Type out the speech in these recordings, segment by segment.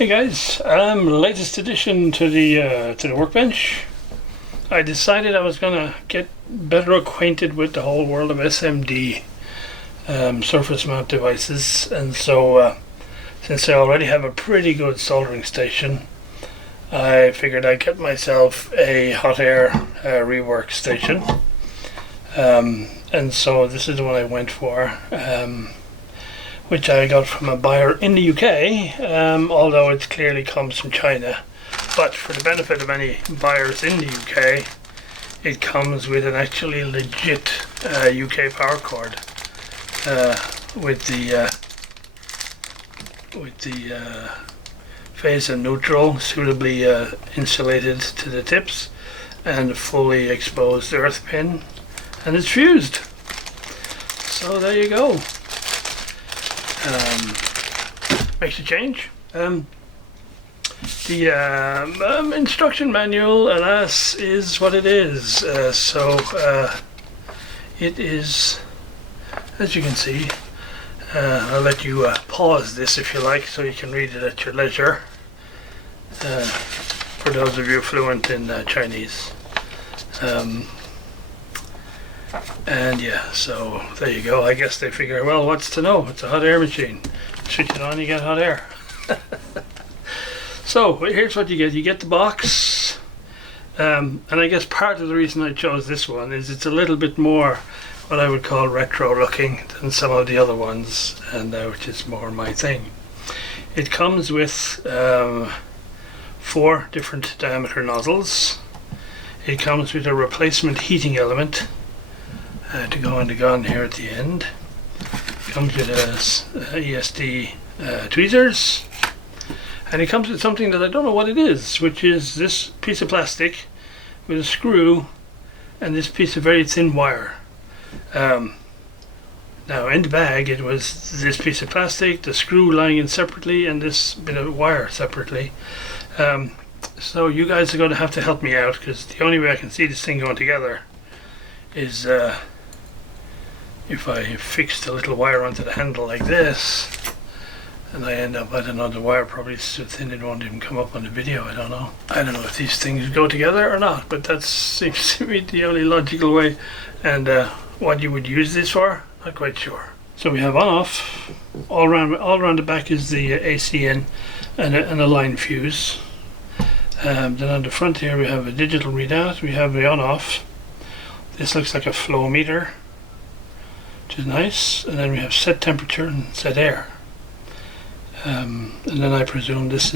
Hey guys, latest addition to the Workbench. I decided I was gonna get better acquainted with the whole world of SMD surface mount devices, and so since I already have a pretty good soldering station, I figured I'd get myself a hot air rework station, and so this is the one I went for. Which I got from a buyer in the UK, although it clearly comes from China. But for the benefit of any buyers in the UK, it comes with an actually legit UK power cord with the phase and neutral suitably insulated to the tips, and a fully exposed earth pin, and it's fused. So there you go. Makes a change. The instruction manual, alas, is what it is. It is, as you can see, I'll let you pause this if you like, so you can read it at your leisure. For those of you fluent in Chinese. And yeah, so there you go. I guess they figure, well, what's to know? It's a hot air machine. Switch it on, you get hot air. So here's what you get. You get the box, and I guess part of the reason I chose this one is it's a little bit more what I would call retro looking than some of the other ones, and which is more my thing. It comes with 4 different diameter nozzles. It comes with a replacement heating element to go in the gun here at the end. Comes with ESD tweezers, and it comes with something that I don't know what it is, which is this piece of plastic with a screw and this piece of very thin wire. Now in the bag it was this piece of plastic, the screw lying in separately, and this bit of wire separately. So you guys are going to have to help me out, because the only way I can see this thing going together is if I fix the little wire onto the handle like this, and I end up, I don't know, the wire probably is so thin it won't even come up on the video. I don't know if these things go together or not, but that seems to be the only logical way. And what you would use this for, not quite sure. So we have on off, all around the back is the AC in and a line fuse. Then on the front here we have a digital readout, we have the on off. This looks like a flow meter, which is nice, and then we have set temperature and set air. And then I presume this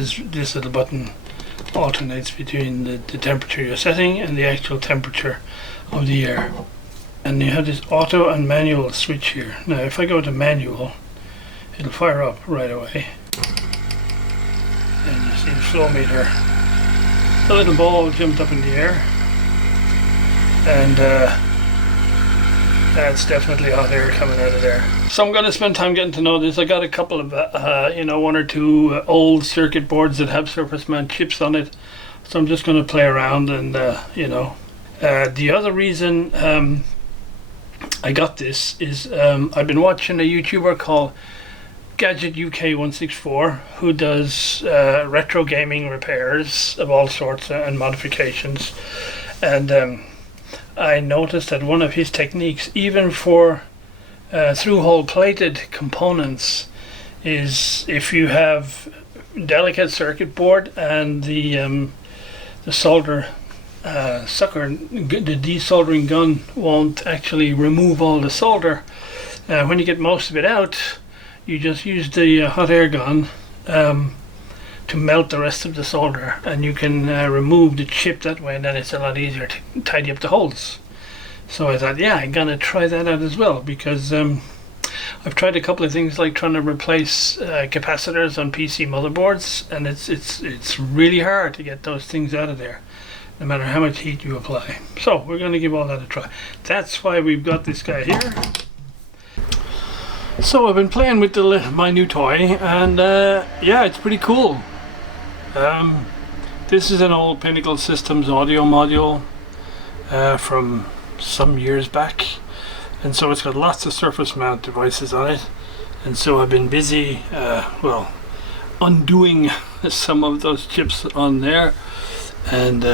little button alternates between the temperature you're setting and the actual temperature of the air. And you have this auto and manual switch here. Now if I go to manual, it'll fire up right away. And you see the flow meter. The little ball jumped up in the air. And that's definitely hot air coming out of there. So I'm going to spend time getting to know this. I got a couple of, 1 or 2 old circuit boards that have surface mount chips on it. So I'm just going to play around and, the other reason I got this is I've been watching a YouTuber called Gadget UK 164 who does retro gaming repairs of all sorts and modifications. And I noticed that one of his techniques, even for through-hole plated components, is if you have delicate circuit board and the solder sucker, the desoldering gun won't actually remove all the solder. When you get most of it out, you just use the hot air gun to melt the rest of the solder, and you can remove the chip that way, and then it's a lot easier to tidy up the holes. So I thought, yeah, I'm gonna try that out as well, because I've tried a couple of things like trying to replace capacitors on PC motherboards, and it's really hard to get those things out of there, no matter how much heat you apply. So we're gonna give all that a try. That's why we've got this guy here. So I've been playing with my new toy, and yeah, it's pretty cool. This is an old Pinnacle Systems audio module from some years back, and so it's got lots of surface mount devices on it, and so I've been busy undoing some of those chips on there, and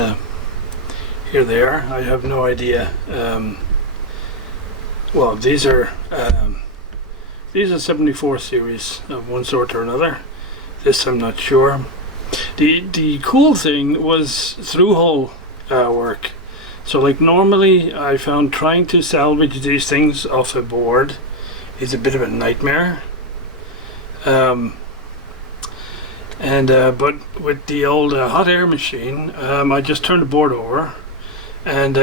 here they are. I have no idea. Well, these are 74 series of one sort or another. This I'm not sure. The cool thing was through-hole work. So like normally I found trying to salvage these things off a board is a bit of a nightmare. But with the old hot air machine, I just turned the board over and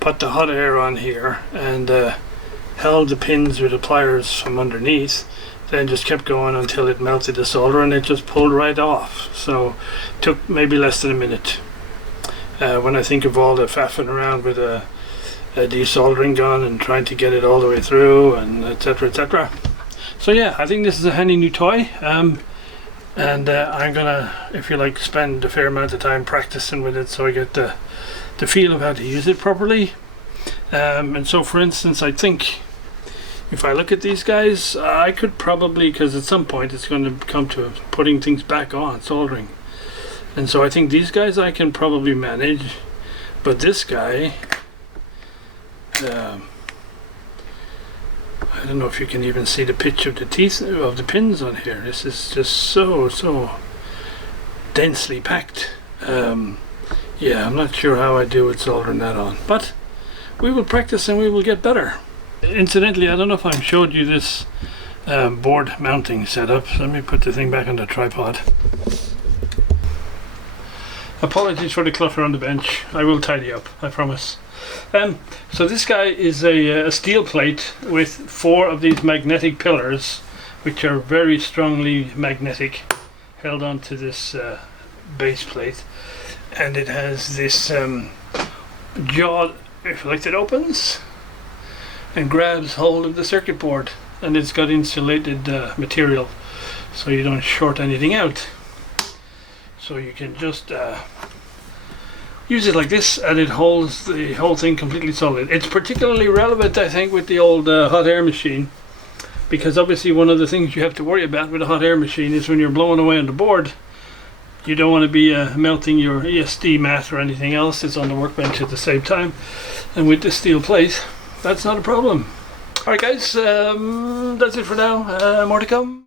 put the hot air on here and held the pins with the pliers from underneath, then just kept going until it melted the solder and it just pulled right off. So it took maybe less than a minute. When I think of all the faffing around with a desoldering gun and trying to get it all the way through and etc, etc. So yeah, I think this is a handy new toy, and I'm gonna, if you like, spend a fair amount of time practicing with it so I get the feel of how to use it properly. And so for instance, I think if I look at these guys, I could probably, because at some point it's going to come to putting things back on, soldering. And so I think these guys I can probably manage, but this guy, I don't know if you can even see the pitch of the teeth of the pins on here. This is just so densely packed. Yeah, I'm not sure how I do with soldering that on, but we will practice and we will get better. Incidentally, I don't know if I've showed you this board mounting setup. So let me put the thing back on the tripod. Apologies for the clutter on the bench. I will tidy up, I promise. So this guy is a steel plate with 4 of these magnetic pillars, which are very strongly magnetic, held onto this base plate, and it has this jaw, if you like, that opens and grabs hold of the circuit board, and it's got insulated material so you don't short anything out. So you can just use it like this and it holds the whole thing completely solid. It's particularly relevant, I think, with the old hot air machine, because obviously one of the things you have to worry about with a hot air machine is when you're blowing away on the board, you don't want to be melting your ESD mat or anything else. It's on the workbench at the same time, and with this steel plate, that's not a problem. Alright guys, that's it for now. More to come.